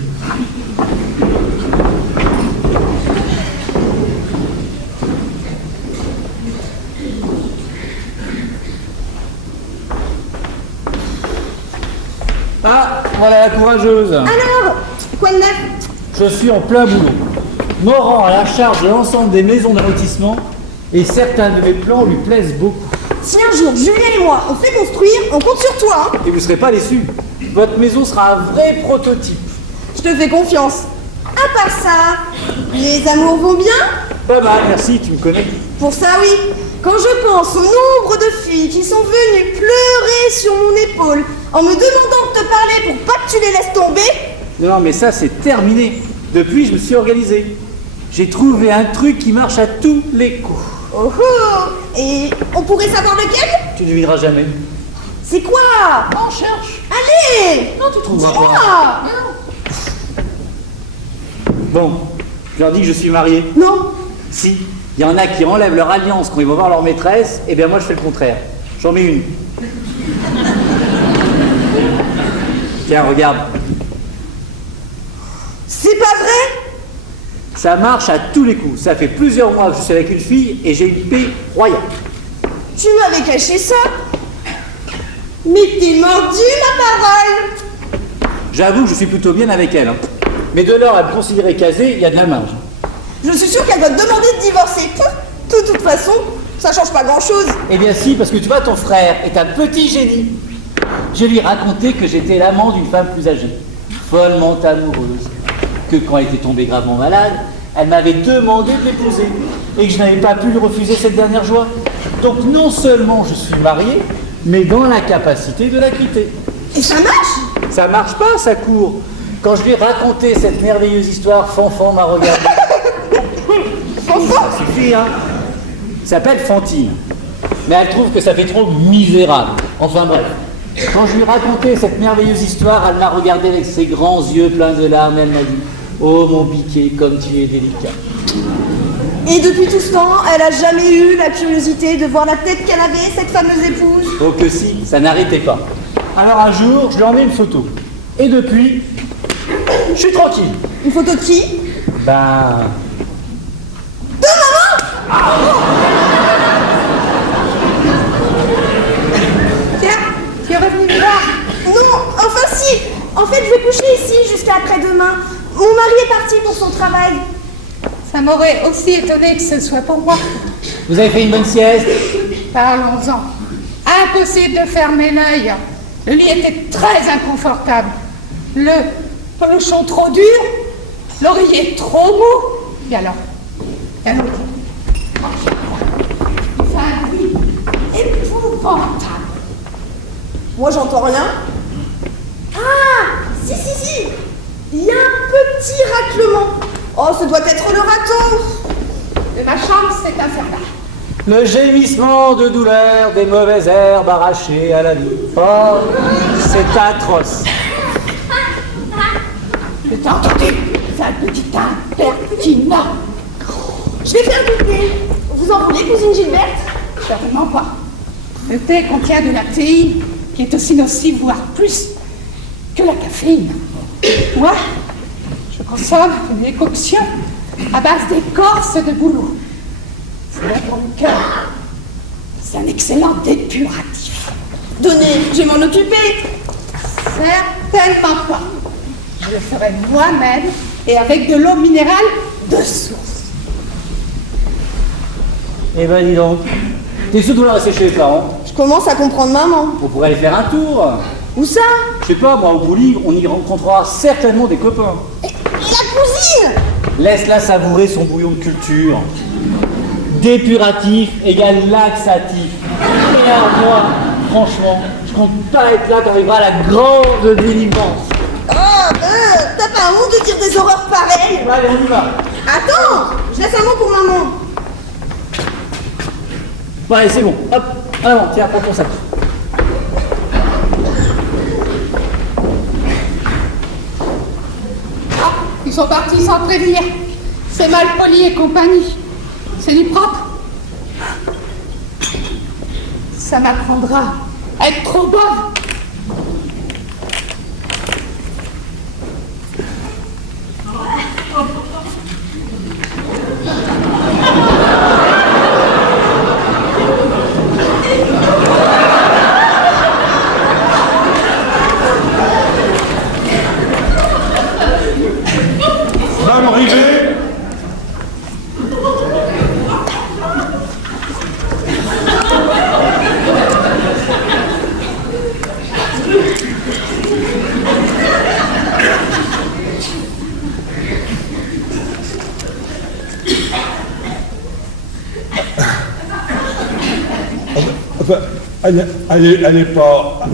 Ah, voilà la courageuse. Alors, quoi de neuf? Je suis en plein boulot. Me rend à la charge de l'ensemble des maisons d'arrondissement et certains de mes plans lui plaisent beaucoup. Si un jour, Julien et moi, on fait construire, on compte sur toi, hein. Et vous ne serez pas déçus. Votre maison sera un vrai prototype. Je te fais confiance. À part ça, les amours vont bien? Pas mal, merci, tu me connais. Pour ça, oui. Quand je pense au nombre de filles qui sont venues pleurer sur mon épaule en me demandant de te parler pour pas que tu les laisses tomber, Non, mais ça, c'est terminé. Depuis, je me suis organisé. J'ai trouvé un truc qui marche à tous les coups. oh oh, et on pourrait savoir lequel? Tu ne devineras jamais. C'est quoi? On cherche. Allez! Non, tu trouves trouveras pas. Ah! Bon, je leur dis que je suis marié. Non. Si, il y en a qui enlèvent leur alliance quand ils vont voir leur maîtresse, et bien moi je fais le contraire. J'en mets une. Tiens, regarde. C'est pas vrai? Ça marche à tous les coups. Ça fait plusieurs mois que je suis avec une fille et j'ai une paix royale. Tu m'avais caché ça? Mais t'es mordu, ma parole! J'avoue que je suis plutôt bien avec elle. Hein. Mais de là à me considérer casé, il y a de la marge. Je suis sûre qu'elle va te demander de divorcer. De toute façon, ça change pas grand-chose. Eh bien si, parce que tu vois, ton frère est un petit génie. Je lui ai raconté que j'étais l'amant d'une femme plus âgée, follement amoureuse, que quand elle était tombée gravement malade, elle m'avait demandé de l'épouser, et que je n'avais pas pu lui refuser cette dernière joie. Donc non seulement je suis marié, mais dans l'incapacité de la quitter. Et ça marche? Ça marche pas, ça court. Quand je lui ai raconté cette merveilleuse histoire, Fanfan m'a regardé. Ça suffit, hein. Ça s'appelle Fantine. Mais elle trouve que ça fait trop misérable. Enfin bref. Quand je lui ai raconté cette merveilleuse histoire, elle m'a regardé avec ses grands yeux pleins de larmes et elle m'a dit « Oh mon biquet, comme tu es délicat ». Et depuis tout ce temps, elle a jamais eu la curiosité de voir la tête qu'elle avait, cette fameuse épouse? Oh que si, ça n'arrêtait pas. Alors un jour, je lui en ai une photo. Et depuis, je suis tranquille. Une photo de qui? Ben... De maman? Tiens, tu es revenu me voir. Non, enfin si. En fait, je vais coucher ici jusqu'à après-demain. Mon mari est parti pour son travail. Ça m'aurait aussi étonné que ce soit pour moi. Vous avez fait une bonne sieste? Parlons-en. Impossible de fermer l'œil. Le lit était très inconfortable. Le pelochon trop dur, l'oreiller trop mou. Et alors? Il fait un bruit épouvantable. Moi, j'entends rien. Ah, si. Il y a un petit raclement. Oh, ce doit être le râteau. De ma chambre, c'est infernal. Le gémissement de douleur des mauvaises herbes arrachées à la vie. Oh, c'est atroce. Je t'ai entendu, sale petit impertinent. Je vais faire du thé. Vous en voulez, cousine Gilberte? Certainement pas. Le thé contient de la théine, qui est aussi nocive, voire plus, que la caféine. Moi, je consomme une décoction à base d'écorce de bouleau. C'est bon pour le cœur. C'est un excellent dépuratif. Donnez, je vais m'en occuper. Certainement pas. Je le ferai moi-même et avec de l'eau minérale de source. Eh ben dis donc, t'es sûr de vouloir rester chez les parents? Je commence à comprendre maman. On pourrait aller faire un tour. Où ça? Je sais pas, moi au bowling, on y rencontrera certainement des copains. Et la cousine? Laisse-la savourer son bouillon de culture. Dépuratif égale laxatif. Et alors moi, franchement, je compte pas être là quand arrivera la grande délivrance. Oh, t'as pas honte de dire des horreurs pareilles? Bon, allez, on y va. Attends, je laisse un mot pour maman. Bon, allez, c'est bon. Hop, allons, tiens, prends ton sac. Ah, ils sont partis sans prévenir. C'est mal poli et compagnie. C'est du propre. Ça m'apprendra à être trop bonne. Madame Rivet. Enfin, elle est pas...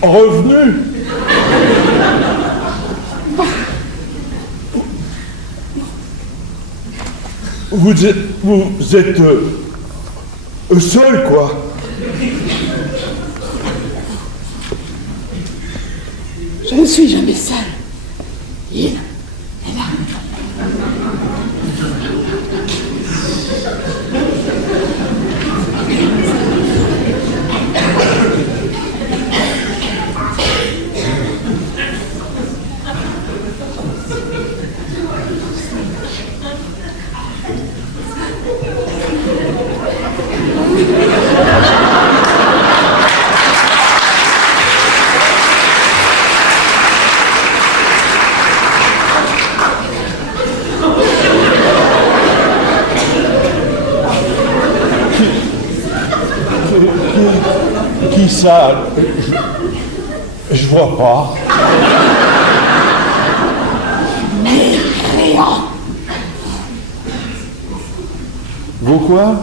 revenue. Vous êtes seul, quoi. Je ne suis jamais seule. Il est là. Qui ça? Je vois pas. Mécréant. Vous quoi?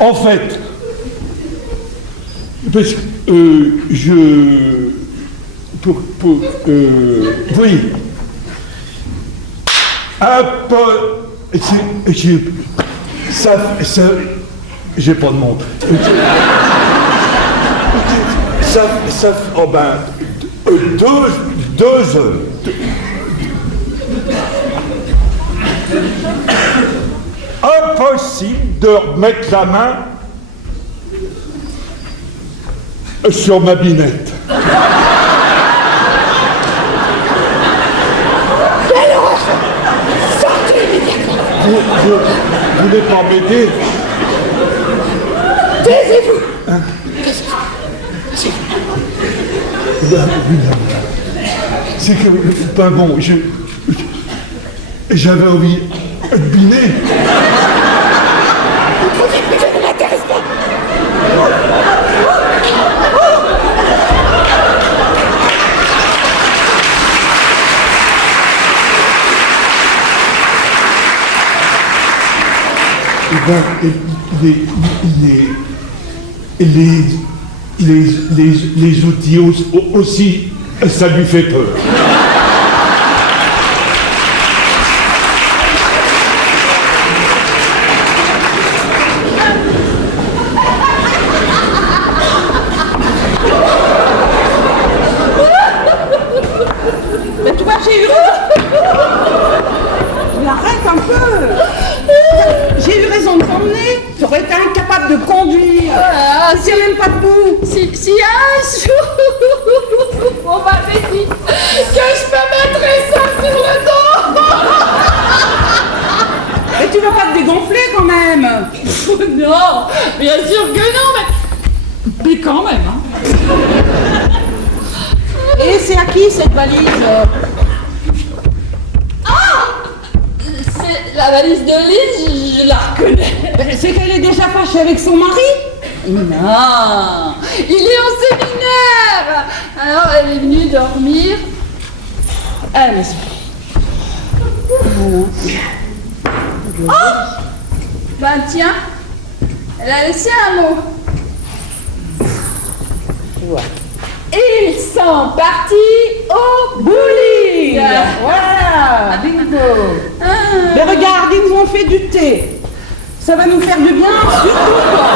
En fait, parce que oui, un peu, ça, j'ai pas de montre. Ça, oh ben, 2 heures. Impossible de remettre la main sur ma binette. Vous voulez pas m'aider? Taisez-vous. Hein? C'est que, ben bon, j'avais envie de biner. Je ne m'intéresse pas. Les outils aussi, ça lui fait peur. Mais tu vois, j'ai eu raison. Arrête un peu. J'ai eu raison de t'emmener. Tu aurais été incapable de conduire. C'est même pas debout. Si un jour on m'avait dit que je me mettrais ça sur le dos. Mais tu vas pas te dégonfler quand même. Non, bien sûr que non, mais quand même, hein. Et c'est à qui cette valise? C'est la valise de Lise, je la reconnais. C'est qu'elle est déjà fâchée avec son mari. Non, il est en séminaire. Alors elle est venue dormir à la maison. Oh, ben tiens, elle a laissé un mot. Ils sont partis au bowling. Voilà, bingo. Mais regarde, ils nous ont fait du thé. Ça va nous faire du bien, surtout toi.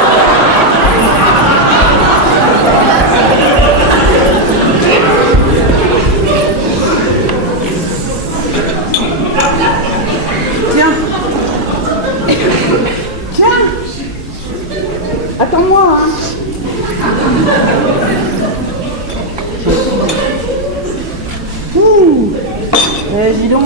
Dis donc,